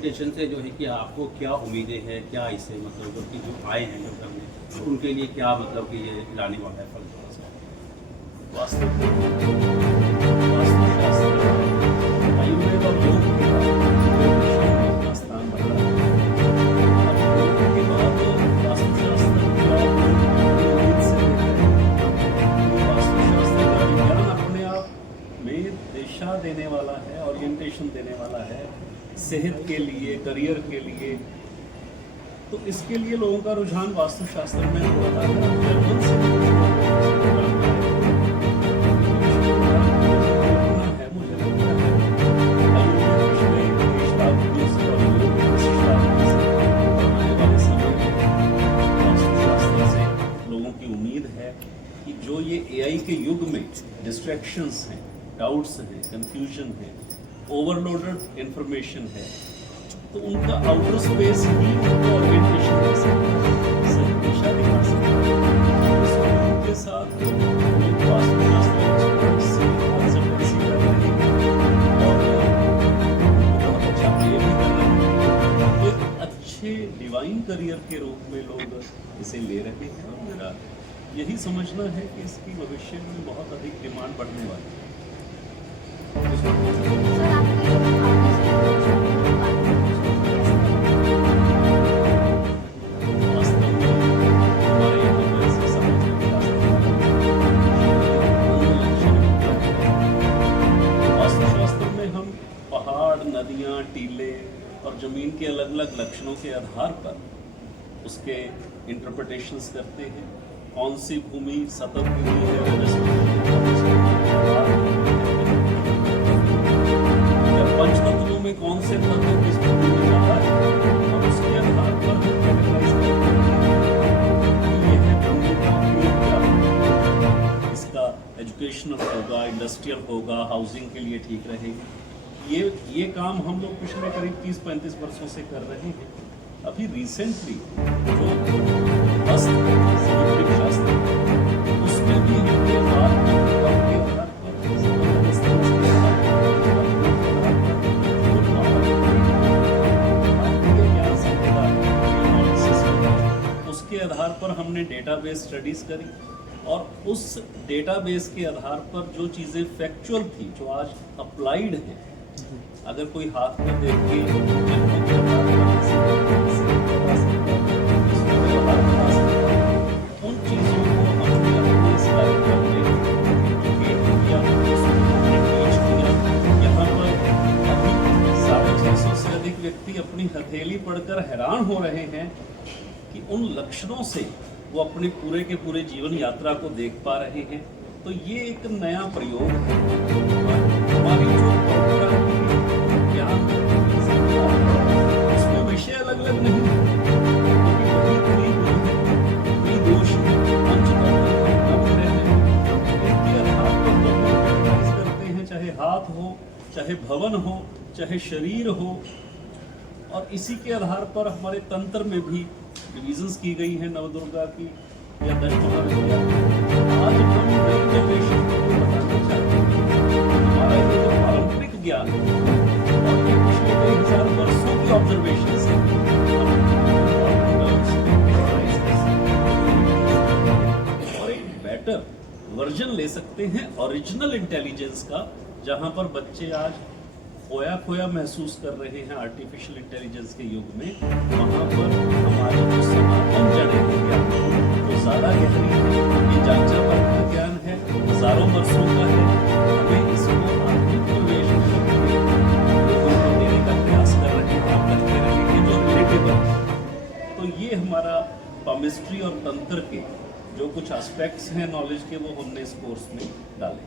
Orientation से जो है कि आपको क्या उम्मीदें हैं, क्या इससे मतलब जो कि जो आए हैं जो करने, तो उनके लिए क्या मतलब कि ये लाने वाला है फल थोड़ा सा? वास्तुशास्त्र आयुर्वेद और योग के बाद अपना स्थान बना है। अब योग के बाद वास्तुशास्त्र की और उम्मीद से लेते हैं। वास्तुशास्त्र का विज्ञान अपने आप में दिशा देने वाला है, ओरिएंटेशन देने वाला है सेहत के लिए, करियर के लिए। तो इसके लिए लोगों का रुझान वास्तुशास्त्र में हो रहा है। जर्मन से मुझे लगता है आयुर्वेद पिछले 20 लाख से और योग 25 लाख से आने वाले समय में वास्तुशास्त्र से लोगों की उम्मीद है कि जो ये एआई के युग में डिस्ट्रैक्शंस हैं, डाउट्स हैं, कंफ्यूजन है, ओवरलोडेड इंफॉर्मेशन है, तो उनका आउटर स्पेस ही उनको ओरिएंटेशन दे सकता है, सही दिशा दिखा सकता है। इस उम्मीद के साथ लोग वास्तुशास्त्र एक्सपर्ट्स से कंसल्टेंसी कर रहे हैं और बहुत अच्छा पे भी कर रहे हैं। तो एक अच्छे डिवाइन करियर के रूप में लोग इसे ले रहे हैं और मेरा यही समझना है कि इसकी भविष्य में बहुत अधिक डिमांड बढ़ने वाली है। नदियाँ, टीले और ज़मीन के अलग अलग लक्षणों के आधार पर उसके इंटरप्रिटेशंस करते हैं। कौन सी भूमि सतत भूमि है, या पंचतत्वों में कौन से तत्व किस भूमि में ज़्यादा है, और उसके आधार पर हम कैटेगराइज करते हैं कि ये है भूमि का उपयोग क्या होगा। इसका एजुकेशनल होगा, इंडस्ट्रियल होगा, हाउसिंग के लिए ठीक रहेगी। ये काम हम लोग पिछले करीब 30-35 वर्षों से कर रहे हैं। अभी रिसेंटली जो समुद्रिक शास्त्र उसमें भी हमने बात की उसके आधार पर हमने डेटाबेस स्टडीज करी और उस डेटाबेस के आधार पर जो चीज़ें फैक्चुअल थी, जो आज अप्लाइड है, अगर कोई हाथ को देख के उन चीज़ों को हमने अपने स्लाइड पर यहाँ पर अभी 650 से अधिक व्यक्ति अपनी हथेली पढ़कर हैरान हो रहे हैं कि उन लक्षणों से वो अपने पूरे के पूरे जीवन यात्रा को देख पा रहे हैं। तो ये एक नया प्रयोग है। हमारी जो परंपरा की ज्ञान उसमें विषय अलग अलग नहीं है, क्योंकि दोष है, इनके आधार पर लोग कैटेगराइज करते हैं, चाहे हाथ हो, चाहे भवन हो, चाहे शरीर हो। और इसी के आधार पर हमारे तंत्र में भी डिविजन्स की गई हैं, नवदुर्गा की या 10 महाविद्या। आज हम नई जनरेशन को बताना चाहते हैं हमारा ये जो पारंपरिक ज्ञान है और ये पिछले कई हजार वर्षों की ऑब्जर्वेशन है, और एक बेटर वर्जन ले सकते हैं ओरिजिनल इंटेलिजेंस का, जहां पर बच्चे आज खोया खोया महसूस कर रहे हैं आर्टिफिशियल इंटेलिजेंस के युग में। वहाँ पर हमारी जो सनातन जड़ें हैं ज्ञान वो ज़्यादा गहरी है, ये जांचा पर का ज्ञान है, हजारों वर्षों का है। हमें इसको आधुनिक प्रवेश में लोगों को देने का प्रयास कर रहे हैं, आप करते रहेंगे जो रिलेटेबल। तो ये हमारा केमिस्ट्री और तंत्र के जो कुछ एस्पेक्ट्स हैं नॉलेज के, वो हमने इस कोर्स में डाले।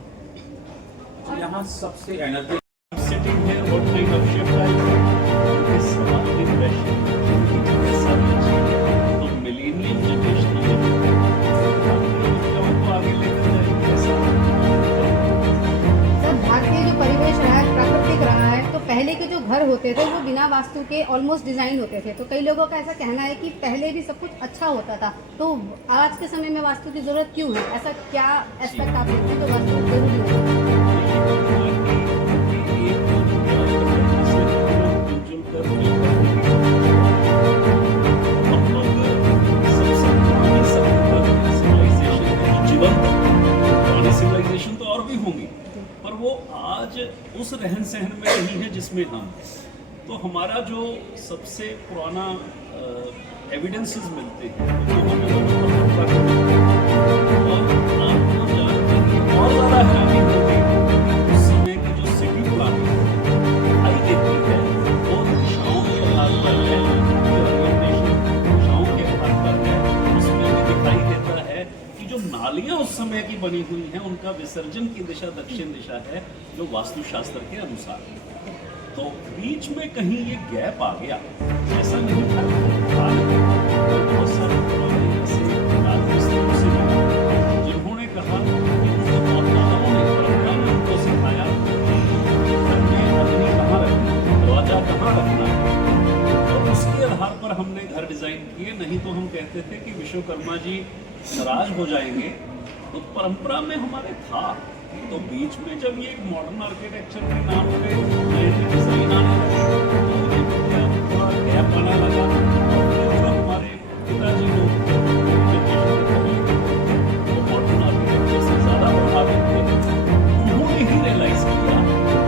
यहाँ सबसे energy Sitting here, what kind of shift I do? This one impression. तो मिलेनियम जनरेशन ये को आगे लेकर जाएंगे ऐसा। सर, भारतीय जो परिवेश रहा है, प्राकृतिक रहा है, तो पहले के जो घर होते थे वो बिना वास्तु के ऑलमोस्ट डिजाइन होते थे। तो कई लोगों का ऐसा कहना है कि पहले भी सब कुछ अच्छा होता था, तो आज के समय में वास्तु की जरूरत क्यों है? ऐसा क्या एस्पेक्ट आप देखते हैं जो वास्तु जरूरी है? एक उस रहन सहन में रही हैं जिसमें हम हैं। तो हमारा जो सबसे पुराना एविडेंसेस मिलते हैं वो हमें परंपरा के मिलते हैं। और आप जानते हैं और ज़्यादा हैरानी होगी उस समय की जो सिटी प्लानिंग दिखाई देती है वो दिशाओं के आधार पर है, दिशाओं के आधार पर है। उसमें भी दिखाई देता है कि जो नालियाँ उस समय की बनी हुई हैं उनका विसर्जन की दिशा दक्षिण दिशा है, जो वास्तुशास्त्र के अनुसार है। तो बीच में कहीं ये गैप आ गया, ऐसा नहीं था। बहुत सारे पुराने ऐसे राजमिस्त्रियों से मिले जिन्होंने कहा कि उनके बाप-दादाओं ने परंपरा में उनको सिखाया कि घर में अग्नि कहाँ रखना, दरवाजा कहाँ रखना है। और उसके आधार पर हमने घर डिजाइन किए। नहीं तो हम कहते थे कि विश्वकर्मा जी नाराज हो जाएंगे। तो परंपरा में हमारे था। तो बीच में जब ये एक मॉडर्न आर्किटेक्चर के नाम पे नए डिजाइन आने लगे तो ये थोड़ा गैप आने लगा। और फिर जो हमारे पिताजी लोग वो मॉडर्न आर्किटेक्चर से ज़्यादा प्रभावित थे, उन्होंने ही रियलाइज किया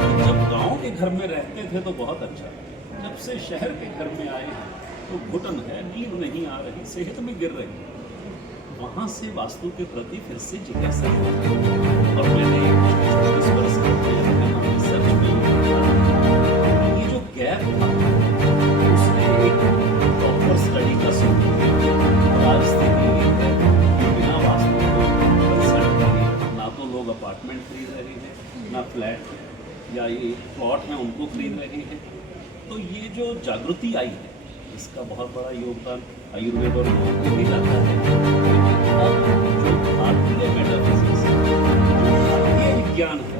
कि जब गांव के घर में रहते थे तो बहुत अच्छा, जब से शहर के घर में आए तो घुटन है, नींद नहीं आ रही, सेहत में गिर रही। वहाँ से वास्तु के प्रति फिर से जिज्ञासा हुई। और मैंने इस वर्ष रिसर्च में ये जो गैप था उसने एक प्रॉपर स्टडी का शुरू किया। आज स्थिति ये है कि बिना वास्तु को कंसल्ट किए ना तो लोग अपार्टमेंट खरीद रहे हैं, ना फ्लैट या ये प्लॉट हैं उनको खरीद रहे हैं। तो ये जो जागृति आई है इसका बहुत बड़ा योगदान आयुर्वेद और योग को भी जाता है। अब जो भारतीय मेटाफिजिक्स, जो भारतीय विज्ञान है,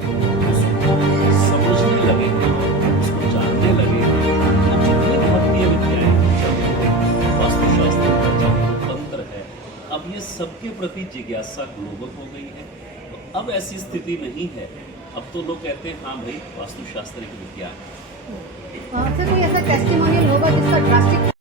उसको समझने लगे हैं, उसको जानने लगे हैं। तो जितनी भारतीय विद्याएं, चाहे वो वास्तुशास्त्र है, चाहे वो तंत्र है, अब ये सबके प्रति जिज्ञासा ग्लोबल हो गई है। तो अब ऐसी स्थिति नहीं है। अब तो लोग कहते हैं हाँ भाई वास्तुशास्त्र एक विज्ञान है। सर कोई ऐसा टेस्टिमोनियल होगा जिसका ड्रास्टिक